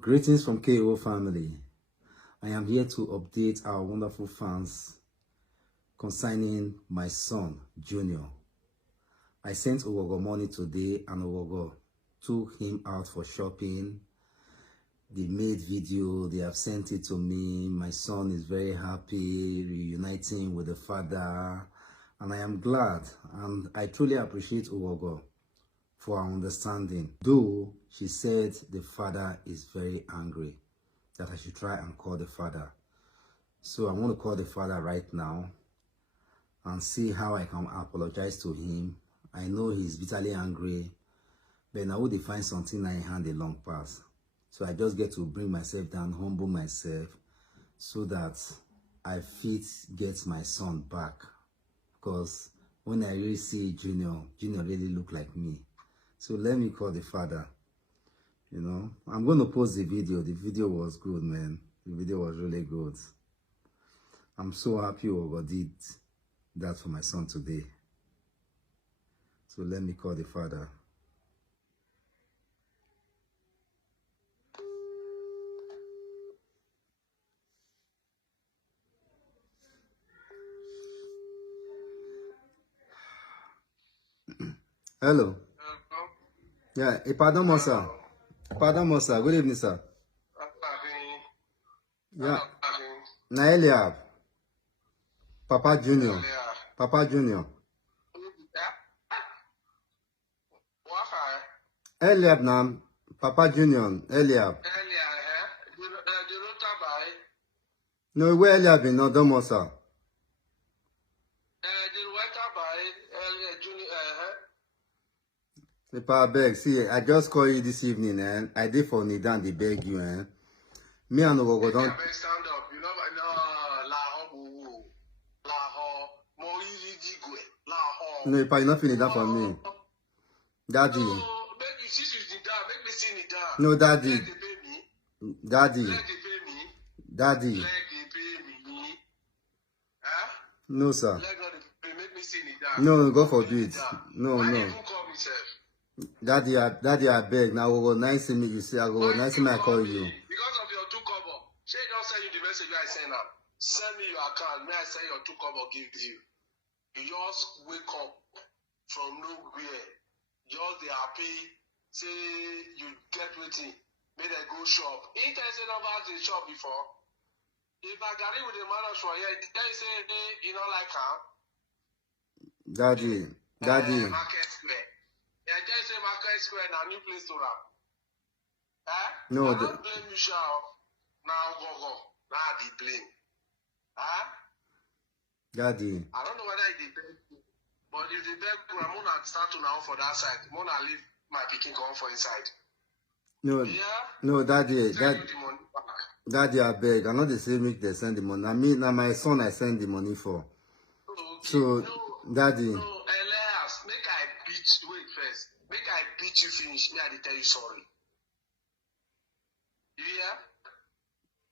Greetings from KO family. I am here to update our wonderful fans concerning my son, Junior. I sent Owogo money today and Owogo took him out for shopping. They made video, they have sent it to me. My son is very happy, reuniting with the father, and I am glad, and I truly appreciate Owogo for our understanding. Though she said the father is very angry, that I should try and call the father. So I want to call the father right now and see how I can apologize to him. I know he's bitterly angry, but now would find something I hand a long pass. So I just get to bring myself down, humble myself, so that I fit get my son back. Because when I really see Junior really look like me. So let me call the father. You know, I'm going to post the video. The video was good, man. The video was really good. I'm so happy Ogo did that for my son today. So let me call the father. Hello. Yeah, pardon me, sir. Pardon me, sir. Good evening, sir. Yeah. Na Eliab. Papa Junior. Papa Junior. Eliab na Papa Junior. Eliab. No, where Eliab in Odomo, sir. Papa beg, see, I just call you this evening, and I did for Nidan, they beg you, and me and Ogogo don't. Stand up, you know, No, Papa, you not feeling that for me. Daddy. No, baby, since you did that, make me see it down. No, Daddy. Let they pay me. Daddy. Let they pay me. Daddy. Let they pay me. Huh? No, sir. Let God pay, make me see it down. No, God forbid. No, Why no. you call me, sir? Daddy, I beg. Now, Ogo, nice to meet you. See, I go, nice to meet I call you. Because of your 2 kobo. Say, don't send you the message I send now. Send me your account. May I send your 2 kobo give you? You just wake up from nowhere. Just they happy. Say you get waiting. May they go shop. He tell say about the shop before. If I got it with the man for here, they say you know like her. Daddy. Market Square. Yeah, they say Market Square now new place to run. No, I don't blame you, Shao. Now go. Now they blame. Daddy. I don't know whether it depends. But if the beg, I'm gonna start to now for that side. I'm gonna leave my Pikin come for inside. No, Yeah? no, Daddy, Send you the money back. Daddy, I beg. I know they say make they send the money. I mean, now my son I send the money for. Okay. So, Daddy. No, Elias, make I beat you. Wait first. Make I beat you finish. Me, I tell you sorry. You hear?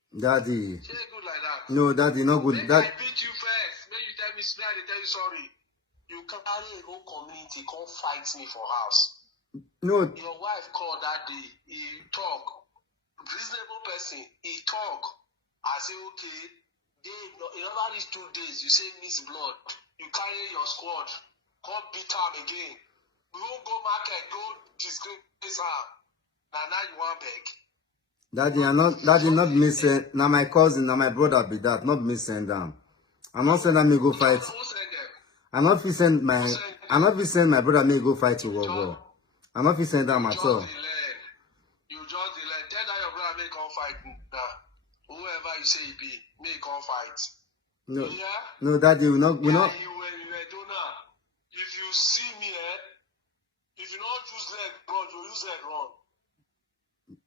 Daddy. Say good like that. No, Daddy, not good. Make I beat you first. Make you tell me, I tell you sorry. You carry a whole community, come fight me for house. No. Your wife called that day. He talk. Reasonable person. He talk. I say, okay. In over these 2 days, you say miss blood. You carry your squad. Come beat him again. We won't go market. Go disgrace her. Now you want beg. Daddy, not me send. Now my cousin, now my brother be that. Not me send them. I'm not send them me go fight. I'm not fi send my brother me go fight to go. I'm not fi send them at all. You just delay. Tell that your brother may come fight now. Whoever you say he be, may come fight. No, yeah? No, Daddy, we not. If you see me, if you don't use leg run, you use leg run.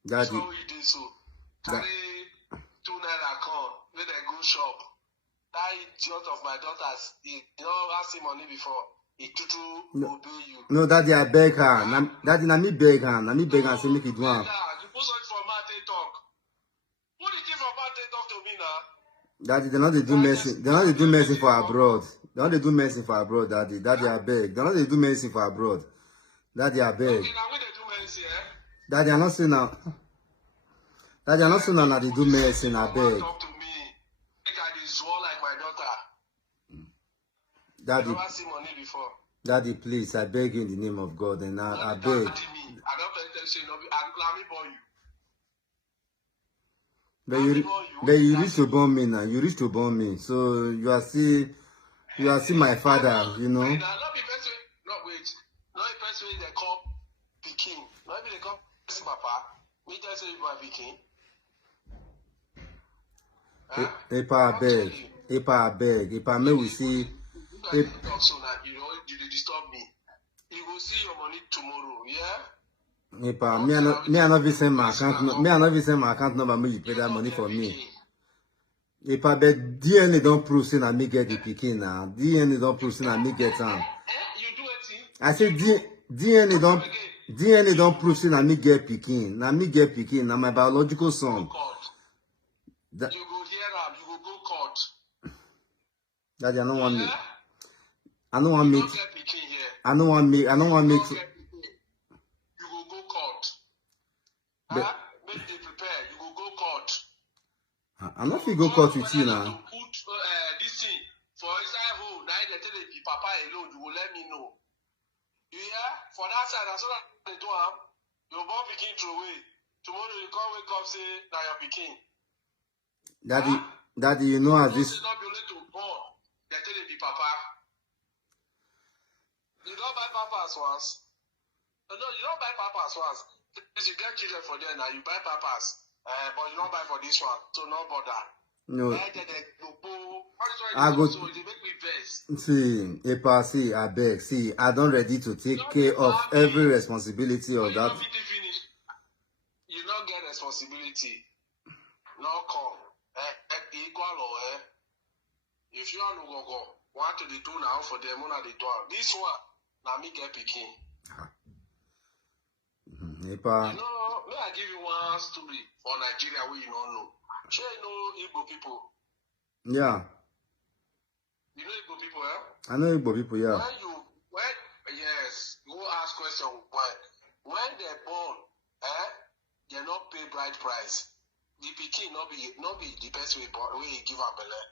Daddy. So we did so. Carry 2 naira come, let them go shop. That idiot of my daughters, he asked him money before. He obey you. No, Daddy, I beg her. Daddy, na me beg her. Na me beg her, say make it do am. You put something for Mate talk. Who did you for Mate talk to me now? Daddy, they not they do medicine. They not they do medicine for abroad. They not they do medicine for abroad, Daddy. Daddy, I beg. They not they do medicine for abroad. Daddy, I beg. Okay, now when they do medicine, Daddy, I'm not saying now. Daddy, I not so now they do medicine, I beg. Talk to me. Make I dey swore like my daughter. Daddy, You never see money before. Daddy, please, I beg you in the name of God, and I beg. Me. I don't tell you, no, I'm me born you. But you reach to born me now. You reach to born me. So you are still my father, you know. Not be best way. No, wait. Not the best way they call Pikin. Not even they call Papa. Me tell you my Pikin. Epa beg. Epa may we see. So that you disturb me. You will see your money tomorrow, yeah? Epa, me I not send my account. Me I not send my account number. Me you pay that money for me. Epa, but DNA don't prove say na me get the Pikin now. DNA don't prove say na me get am. You do it. I say DNA don't prove say na me get Pikin. Na me get Pikin. Na my biological son. You go hear am. You go go court. Daddy, I don't want me. Yeah? I don't want me. I don't want me. You go go court. Make they prepare. You go go court. I'm not fit go court with you now. Put this thing for inside home. Now they tell the papa alone. You will let me know. You hear? For that side, as soon as they do am, your born Pikin throw away. Tomorrow you come wake up say na your Pikin. Daddy, you know as this. Not be only to born. They tell the papa. You don't buy papas once. No, you don't buy papas once. If you get children for there now, you buy papas. But you don't buy for this one. So no bother. No. I go. So they make me vex. See, I beg. See, I don't ready to take care of every responsibility of that. You don't get responsibility. No come. If you are no go, what do they do now for them? What they do? This one. Now me get Pikin. You know, may I give you one story for Nigeria where you don't know. Sure, you know Igbo people. Yeah. You know Igbo people, eh? I know Igbo people, yeah. Yes, go ask question why. When they're born, they not pay bride price. The Pikin not be the best way you give a belly.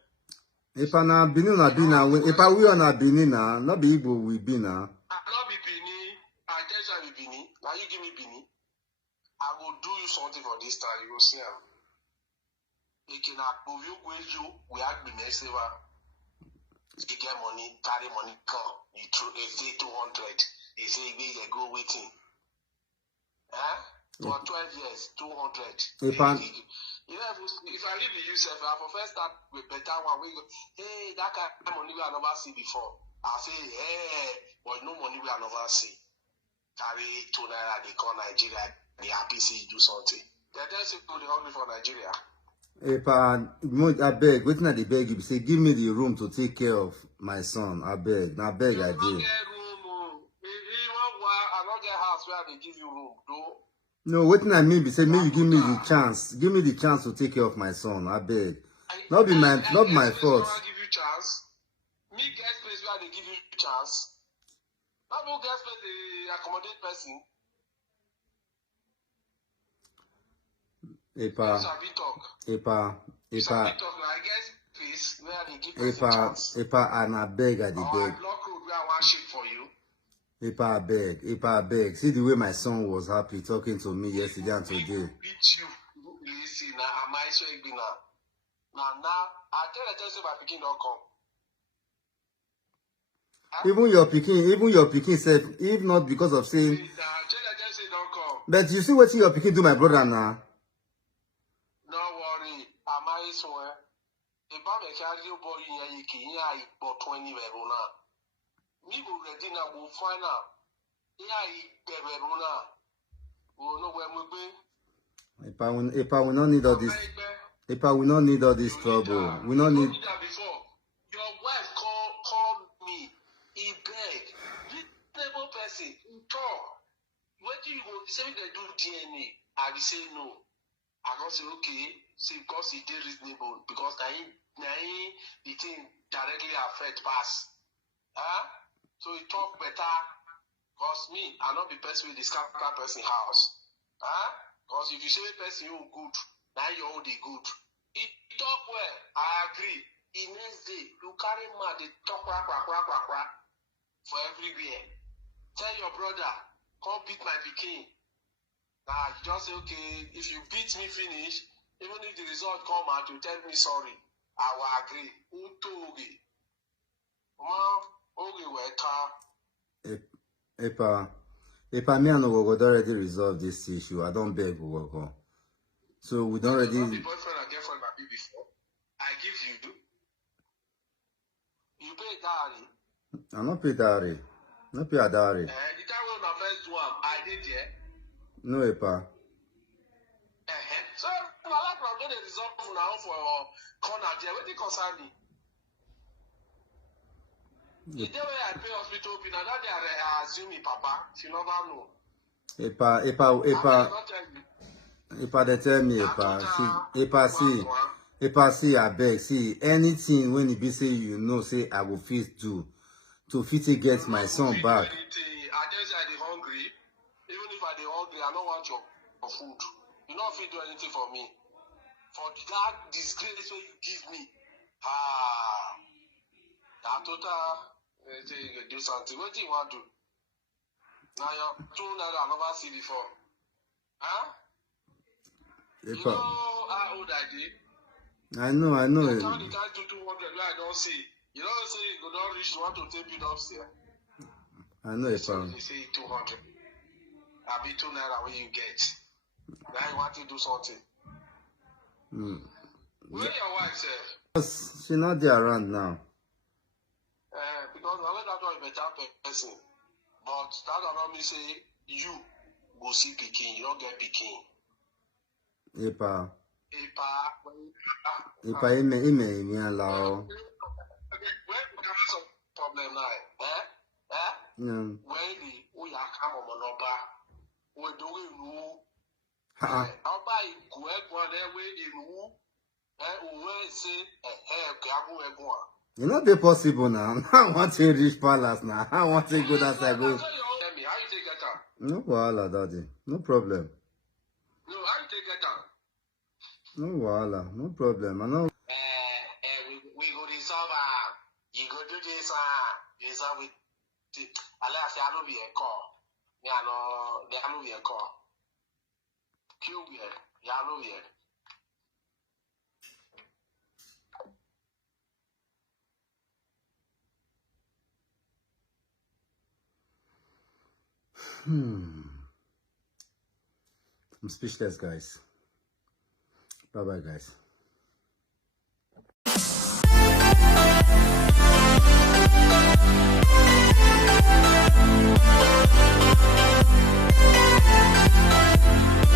If I na Benin na be now, if I we na Benin now, not be Igbo we be now. Not be Benin. I tell you be Benin. Now you give me Benin. I will do you something for this time. You will see him. You can approve you we have been next ever. You get money, carry money, come. You say 200. They say they go waiting. For 12 years, 200. If I leave the use, if I first start with better one, we go, hey, that kind of money we have never seen before. I say, hey, but no money we have never seen. Carry 2 naira, they call Nigeria, they happy see you do something. They just say, they hungry for Nigeria. I beg, waiting at the beg you say, give me the room to take care of my son. I beg, I do. You don't get room. I don't get house where they give you room, though. No, waiting at me, say, maybe give me the chance. Give me the chance to take care of my son. I beg. Not my fault. Give you chance. Me get space where they give you chance. Not no get space they accommodate person. Epa, and I beg at the beg. Epa, I beg. See the way my son was happy talking to me yesterday and today. Even your Pikin said, if not because of saying. But you see what your Pikin do, my brother now. No worry, am I swear? If I make a real boy in a key, I bought 20 verona. Me will ready now, will find out. Yeah, verona. Will know where we be. If I will not need all this. If I will not need all this trouble. We not need. Before. Your wife call me. He beg. This neighbor person, talk. When do you go? Say they do DNA. I will say no. I can say okay, see because it is reasonable because the thing directly affect pass. So you talk better because me I not be best with this kind of person house. Because if you say person you good, Now you all the good. He talk well, I agree. The next day, you carry mad, they talk quack for everywhere. Tell your brother, come beat my Pikin. Nah, you just say, okay, if you beat me finish, even if the result come out, you tell me sorry. I will agree. Utogi. Epa, me and Ogogo already resolved this issue. I don't beg Ogogo. So we don't already. Not the boyfriend and girlfriend I be before. I give you. You pay dowry. I not pay dowry. Not pay a dowry. The time when my first one, I did yeah. No, Epa. So, I like to do the result now for corner there. What do you concern me? The day when I pay hospital bill, now that they are assuming Papa, if you never know. Epa, they tell me, Epa, see, I beg, see, anything when you be say, you know, say, I will fit do, to fit to get my son back. I just say I'm hungry. Even if I'm hungry, I don't want your food. You don't fit do anything for me. For that disgrace when you give me, that total, you do something. What do you want to do? Now you're 2 naira I never see before. Huh? You know how old I did? I know. You can't do 200 where I don't see. You don't say you don't reach, you want to take it upstairs. I know, so you say 200. I'll be 2 naira when you get. Now you want to do something. Where your wife said? She's not there around now. Because I know that was a better person. But that will not mean say you go see Pikin. You don't get Pikin. Epa, me allow. When we have some problem now, when we are come on Oba, we do know. Oba go way we say you know be possible now. I want to reach palace now. I want to go that side. Go. How you take get out? No wahala, daddy. No problem. No, how you take get out? No wahala, no problem. I know. We go resolve. You go do this. Resolve it. Unless I don't be a call. I know they are not be a call. Kill me. You are not here. I'm speechless, guys. Bye-bye, guys.